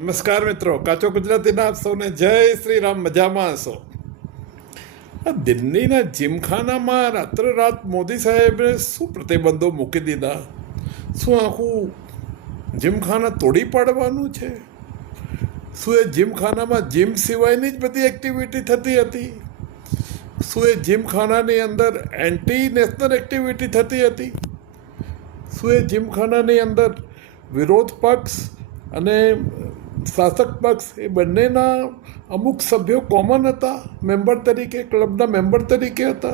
નમસ્કાર મિત્રો, કાચો ગુજરાતીના આપ સૌને જય શ્રી રામ. મજામાં હશો? આ દિલ્હીના જીમખાનામાં રાત્રે રાત મોદી સાહેબે શું પ્રતિબંધો મૂકી દીધા? શું આખું જીમખાના તોડી પાડવાનું છે? શું એ જીમખાનામાં જીમ સિવાયની જ બધી એક્ટિવિટી થતી હતી? શું એ જીમખાનાની અંદર એન્ટી નેશનલ એક્ટિવિટી થતી હતી? શું એ જીમખાનાની અંદર વિરોધ પક્ષ અને શાસક પક્ષ એ બંનેના અમુક સભ્યો કોમન હતા, મેમ્બર તરીકે, ક્લબના મેમ્બર તરીકે હતા?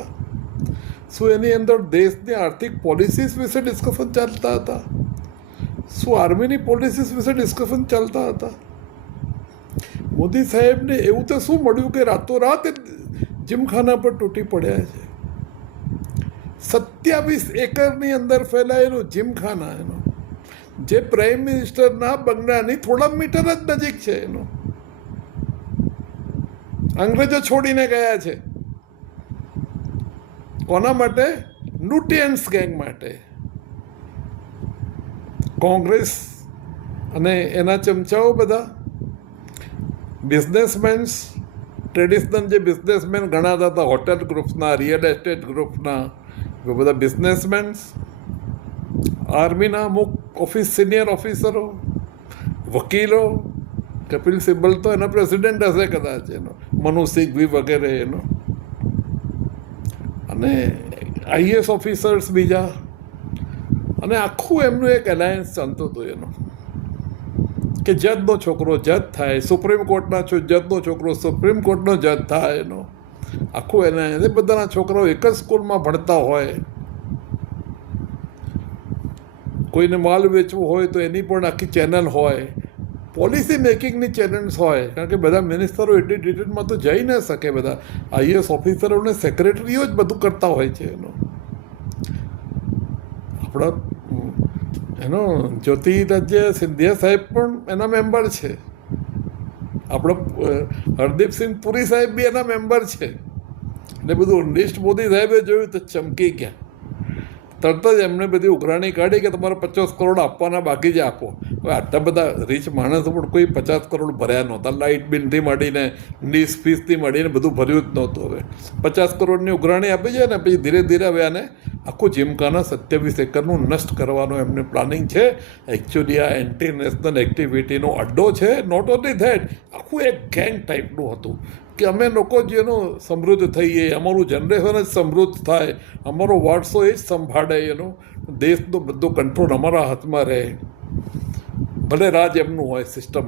શું એની અંદર દેશની આર્થિક પોલિસીસ વિશે ડિસ્કશન ચાલતા હતા? શું આર્મીની પોલિસીસ વિશે ડિસ્કશન ચાલતા હતા? મોદી સાહેબને એવું તો શું મળ્યું કે રાતોરાત જીમખાના પર તૂટી પડ્યા છે? 27 એકરની અંદર ફેલાયેલું જીમખાના એનો, જે પ્રાઇમ મિનિસ્ટરના બંગલાની થોડા મીટર જ નજીક છે એનો. અંગ્રેજો છોડીને ગયા છે. કોના માટે? લુટિયન્સ ગેંગ માટે. કોંગ્રેસ અને એના ચમચાઓ બધા બિઝનેસમેન્સ, ટ્રેડિશનલ જે બિઝનેસમેન ગણાતા હતા, હોટેલ ગ્રુપ્સના, રિયલ એસ્ટેટ ગ્રુપના, એ બધા બિઝનેસમેન્સ, આર્મીના અમુક સિનિયર ઓફિસરો, વકીલો, કપિલ સિબ્બલ તો એનો પ્રેસિડેન્ટ હશે કદાચ, એનો મનુ સિંઘવી વગેરે એનો, અને આઈએસ ઓફિસર્સ બીજા, અને આખું એમનું એક એલાયન્સ ચાલતું હતું એનું કે જજનો છોકરો જજ થાય, સુપ્રીમ કોર્ટના જજનો છોકરો સુપ્રીમ કોર્ટનો જજ થાય. એનો આખું એલાયન્સ. એ બધાના છોકરાઓ એક જ સ્કૂલમાં ભણતા હોય. કોઈને માલ વેચવો હોય તો એની પણ આખી ચેનલ હોય, પોલિસી મેકિંગની ચેનલ્સ હોય, કારણ કે બધા મિનિસ્ટરો એટલી ડિટેલમાં તો જઈ ન શકે. બધા આઈએસ ઓફિસરોને સેક્રેટરીઓ જ બધું કરતા હોય છે. આપણા એનો જ્યોતિરાજ્ય સિંધિયા સાહેબ પણ એના મેમ્બર છે. આપણો હરદીપસિંહ પુરી સાહેબ બી એના મેમ્બર છે. એટલે બધું લિસ્ટ મોદી સાહેબે જોયું તો ચમકી ગયા. તરત જ એમને બધી ઉઘરાણી કાઢી કે તમારે 50 કરોડ આપવાના, બાકી જ આપો. હવે આટલા બધા રીચ માણસો પણ કોઈ 50 કરોડ ભર્યા નહોતા. લાઇટ બિલથી માંડીને લીઝ ફીસથી માંડીને બધું ભર્યું જ નહોતું. હવે 50 કરોડની ઉઘરાણી આપી છે ને, પછી ધીરે ધીરે હવે આને આખું જીમખાના 27 એકરનું નષ્ટ કરવાનું એમને પ્લાનિંગ છે. એકચ્યુઅલી આ એન્ટી નેશનલ એક્ટિવિટીનો અડ્ડો છે. નોટ ઓનલી ધેટ, આખું એક ગેંગ ટાઈપનું હતું કે અમે લોકો જેનો સમૃદ્ધ થઈએ, અમારું જનરેશન જ સમૃદ્ધ થાય, અમારો વારસો એ જ સંભાળે, દેશનો બધો કંટ્રોલ અમારા હાથમાં રહે, ભલે રાજ એમનું હોય, સિસ્ટમ